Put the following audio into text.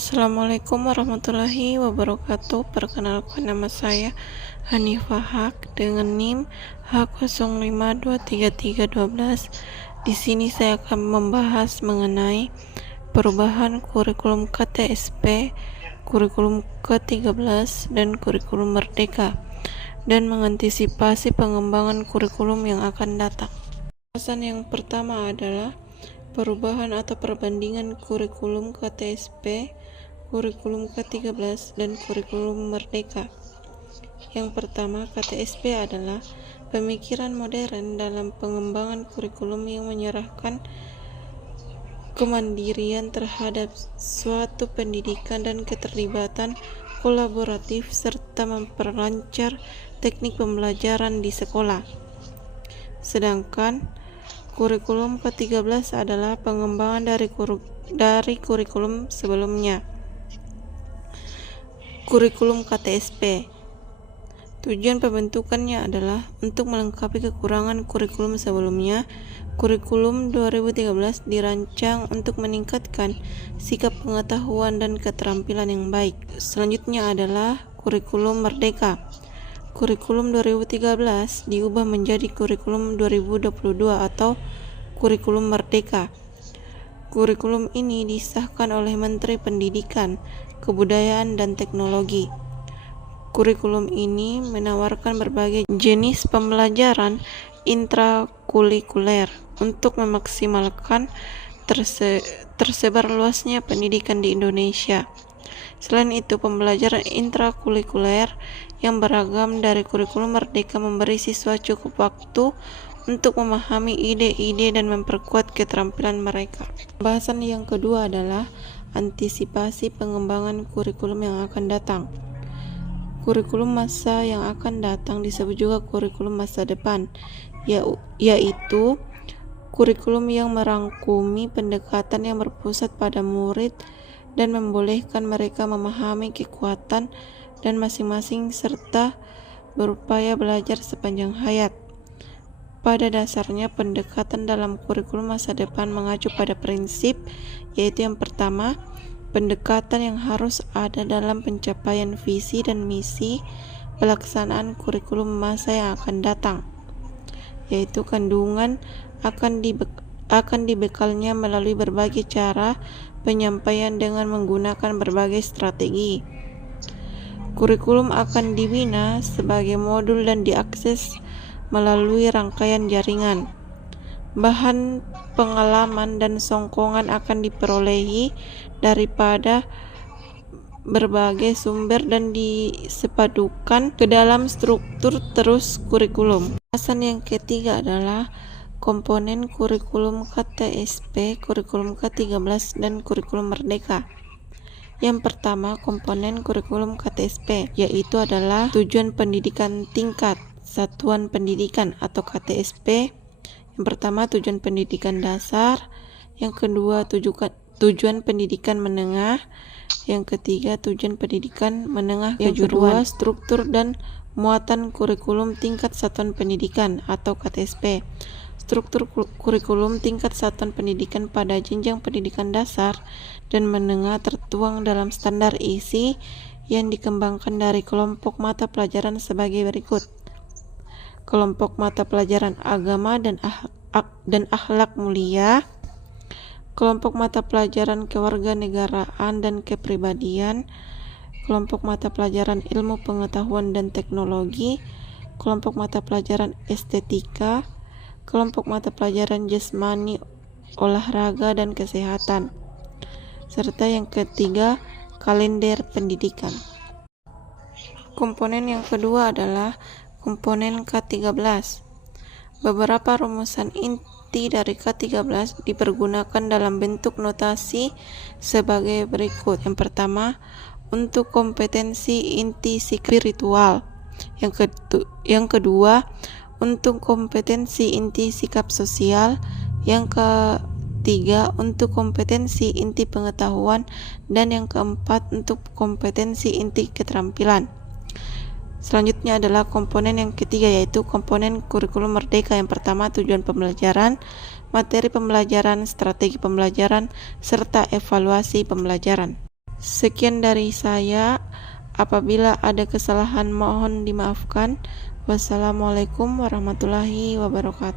Assalamualaikum warahmatullahi wabarakatuh. Perkenalkan, nama saya Hanifah Haq dengan NIM H052331. Di sini saya akan membahas mengenai perubahan kurikulum KTSP, kurikulum ke-13 dan kurikulum Merdeka, dan mengantisipasi pengembangan kurikulum yang akan datang. Pembahasan yang pertama adalah perubahan atau perbandingan kurikulum KTSP, kurikulum ke-13, dan kurikulum Merdeka. Yang pertama, KTSP adalah pemikiran modern dalam pengembangan kurikulum yang menyerahkan kemandirian terhadap suatu pendidikan dan keterlibatan kolaboratif serta memperlancar teknik pembelajaran di sekolah. Sedangkan kurikulum ke-13 adalah pengembangan dari kurikulum sebelumnya. Kurikulum KTSP. Tujuan pembentukannya adalah untuk melengkapi kekurangan kurikulum sebelumnya. Kurikulum 2013 dirancang untuk meningkatkan sikap pengetahuan dan keterampilan yang baik. Selanjutnya adalah kurikulum Merdeka. Kurikulum 2013 diubah menjadi kurikulum 2022 atau kurikulum Merdeka. Kurikulum ini disahkan oleh Menteri Pendidikan, Kebudayaan, dan Teknologi. Kurikulum ini menawarkan berbagai jenis pembelajaran intrakurikuler untuk memaksimalkan tersebar luasnya pendidikan di Indonesia. Selain itu, pembelajaran intrakurikuler yang beragam dari kurikulum Merdeka memberi siswa cukup waktu untuk memahami ide-ide dan memperkuat keterampilan mereka. Bahasan yang kedua adalah antisipasi pengembangan kurikulum yang akan datang. Kurikulum masa yang akan datang disebut juga kurikulum masa depan, yaitu kurikulum yang merangkumi pendekatan yang berpusat pada murid dan membolehkan mereka memahami kekuatan dan masing-masing serta berupaya belajar sepanjang hayat. Pada dasarnya, pendekatan dalam kurikulum masa depan mengacu pada prinsip, yaitu yang pertama, pendekatan yang harus ada dalam pencapaian visi dan misi pelaksanaan kurikulum masa yang akan datang, yaitu kandungan akan dibekalnya melalui berbagai cara penyampaian dengan menggunakan berbagai strategi. Kurikulum akan dibina sebagai modul dan diakses melalui rangkaian jaringan. Bahan pengalaman dan songkongan akan diperolehi daripada berbagai sumber dan disepadukan ke dalam struktur terus kurikulum. Bahasan yang ketiga adalah komponen kurikulum KTSP, kurikulum ke-13, dan kurikulum Merdeka. Yang pertama, komponen kurikulum KTSP, yaitu adalah tujuan pendidikan tingkat satuan pendidikan atau KTSP. Yang pertama, tujuan pendidikan dasar. Yang kedua, tujuan pendidikan menengah. Yang ketiga, tujuan pendidikan menengah kejuruan. Yang kedua, struktur dan muatan kurikulum tingkat satuan pendidikan atau KTSP. Struktur kurikulum tingkat satuan pendidikan pada jenjang pendidikan dasar dan menengah tertuang dalam standar isi yang dikembangkan dari kelompok mata pelajaran sebagai berikut. Kelompok mata pelajaran agama dan akhlak mulia, kelompok mata pelajaran kewarganegaraan dan kepribadian, kelompok mata pelajaran ilmu pengetahuan dan teknologi, kelompok mata pelajaran estetika, kelompok mata pelajaran jasmani, olahraga, dan kesehatan, serta yang ketiga, kalender pendidikan. Komponen yang kedua adalah komponen K13. Beberapa rumusan inti dari K13 dipergunakan dalam bentuk notasi sebagai berikut. Yang pertama, untuk kompetensi inti sikap spiritual. Yang kedua, untuk kompetensi inti sikap sosial. Yang ketiga, untuk kompetensi inti pengetahuan. Dan yang keempat, untuk kompetensi inti keterampilan. Selanjutnya adalah komponen yang ketiga, yaitu komponen kurikulum Merdeka. Yang pertama, tujuan pembelajaran, materi pembelajaran, strategi pembelajaran, serta evaluasi pembelajaran. Sekian dari saya. Apabila ada kesalahan mohon dimaafkan. Wassalamualaikum warahmatullahi wabarakatuh.